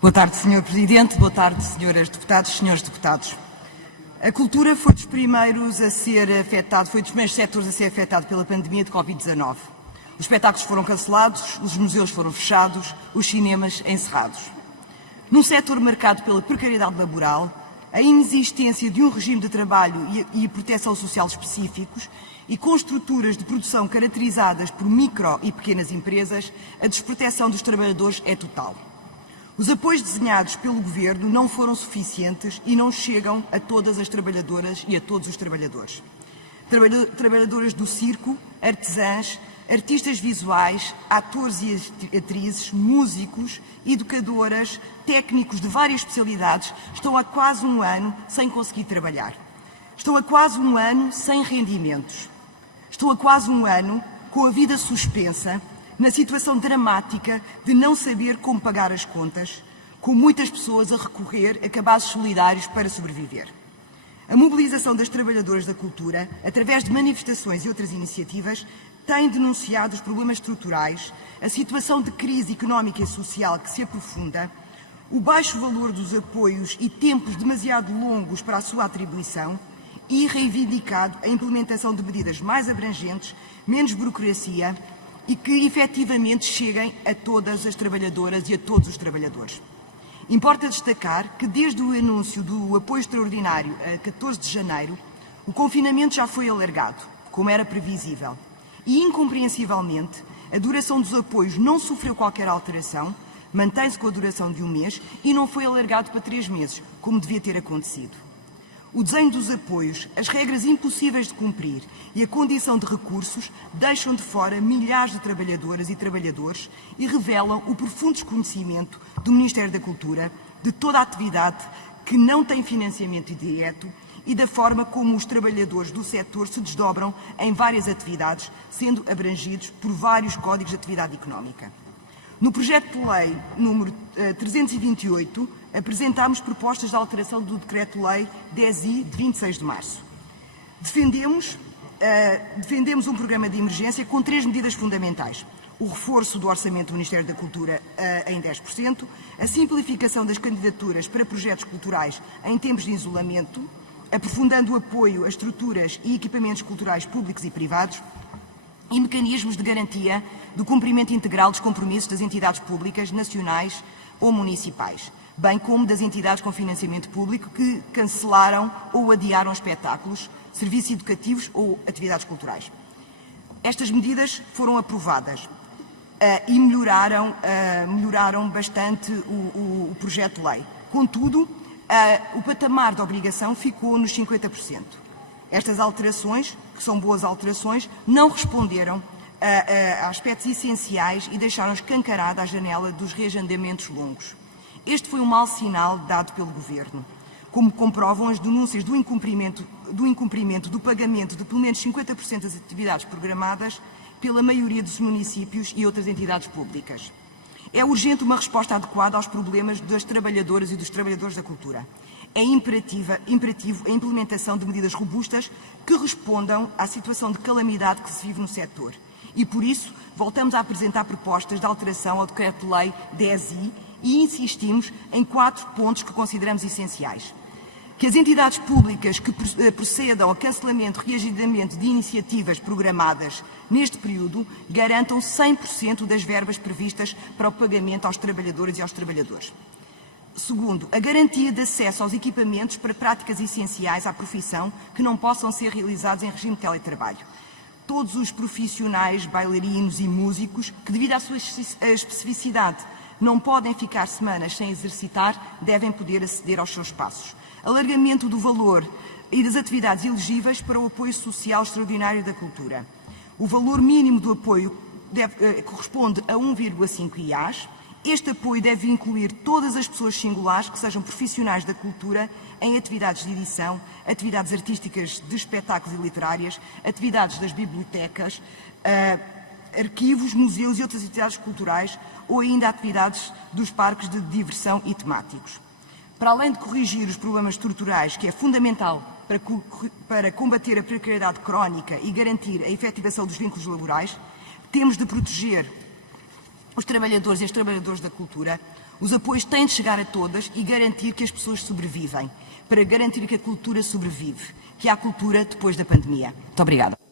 Boa tarde, Sr. Presidente. Boa tarde, Sras. Deputadas, Srs. Deputados. A cultura foi dos primeiros a ser afetado, foi dos primeiros setores a ser afetado pela pandemia de Covid-19. Os espetáculos foram cancelados, os museus foram fechados, os cinemas encerrados. Num setor marcado pela precariedade laboral, a inexistência de um regime de trabalho e proteção social específicos e com estruturas de produção caracterizadas por micro e pequenas empresas, a desproteção dos trabalhadores é total. Os apoios desenhados pelo Governo não foram suficientes e não chegam a todas as trabalhadoras e a todos os trabalhadores. Trabalhadoras do circo, artesãs, artistas visuais, atores e atrizes, músicos, educadoras, técnicos de várias especialidades estão há quase um ano sem conseguir trabalhar. Estão há quase um ano sem rendimentos. Estão há quase um ano com a vida suspensa, na situação dramática de não saber como pagar as contas, com muitas pessoas a recorrer a cabazes solidários para sobreviver. A mobilização das trabalhadoras da cultura, através de manifestações e outras iniciativas, tem denunciado os problemas estruturais, a situação de crise económica e social que se aprofunda, o baixo valor dos apoios e tempos demasiado longos para a sua atribuição e reivindicado a implementação de medidas mais abrangentes, menos burocracia e que efetivamente cheguem a todas as trabalhadoras e a todos os trabalhadores. Importa destacar que desde o anúncio do apoio extraordinário a 14 de janeiro, o confinamento já foi alargado, como era previsível, e incompreensivelmente a duração dos apoios não sofreu qualquer alteração, mantém-se com a duração de um mês e não foi alargado para 3 meses, como devia ter acontecido. O desenho dos apoios, as regras impossíveis de cumprir e a condição de recursos deixam de fora milhares de trabalhadoras e trabalhadores e revelam o profundo desconhecimento do Ministério da Cultura de toda a atividade que não tem financiamento direto e da forma como os trabalhadores do setor se desdobram em várias atividades, sendo abrangidos por vários códigos de atividade económica. No projeto de lei número 328, apresentámos propostas de alteração do Decreto-Lei 10I de 26 de março. Defendemos um programa de emergência com 3 medidas fundamentais. O reforço do orçamento do Ministério da Cultura em 10%, a simplificação das candidaturas para projetos culturais em tempos de isolamento, aprofundando o apoio a estruturas e equipamentos culturais públicos e privados, e mecanismos de garantia do cumprimento integral dos compromissos das entidades públicas, nacionais ou municipais, bem como das entidades com financiamento público que cancelaram ou adiaram espetáculos, serviços educativos ou atividades culturais. Estas medidas foram aprovadas e melhoraram bastante o projeto de lei. Contudo, o patamar de obrigação ficou nos 50%. Estas alterações, que são boas alterações, não responderam a aspectos essenciais e deixaram escancarada a janela dos reagendamentos longos. Este foi um mau sinal dado pelo Governo, como comprovam as denúncias do incumprimento do pagamento de pelo menos 50% das atividades programadas pela maioria dos municípios e outras entidades públicas. É urgente uma resposta adequada aos problemas das trabalhadoras e dos trabalhadores da cultura. É imperativo a implementação de medidas robustas que respondam à situação de calamidade que se vive no setor. E, por isso, voltamos a apresentar propostas de alteração ao Decreto-Lei 10I e insistimos em 4 pontos que consideramos essenciais. Que as entidades públicas que procedam ao cancelamento e reagendamento de iniciativas programadas neste período garantam 100% das verbas previstas para o pagamento aos trabalhadoras e aos trabalhadores. Segundo, a garantia de acesso aos equipamentos para práticas essenciais à profissão que não possam ser realizados em regime de teletrabalho. Todos os profissionais, bailarinos e músicos que, devido à sua especificidade, não podem ficar semanas sem exercitar, devem poder aceder aos seus espaços. Alargamento do valor e das atividades elegíveis para o apoio social extraordinário da cultura. O valor mínimo do apoio corresponde a 1,5 IAs. Este apoio deve incluir todas as pessoas singulares que sejam profissionais da cultura em atividades de edição, atividades artísticas de espetáculos e literárias, atividades das bibliotecas, arquivos, museus e outras atividades culturais ou ainda atividades dos parques de diversão e temáticos. Para além de corrigir os problemas estruturais, que é fundamental para combater a precariedade crónica e garantir a efetivação dos vínculos laborais, temos de proteger os trabalhadores e as trabalhadoras da cultura, Os apoios têm de chegar a todas e garantir que as pessoas sobrevivem, para garantir que a cultura sobrevive, que há cultura depois da pandemia. Muito obrigada.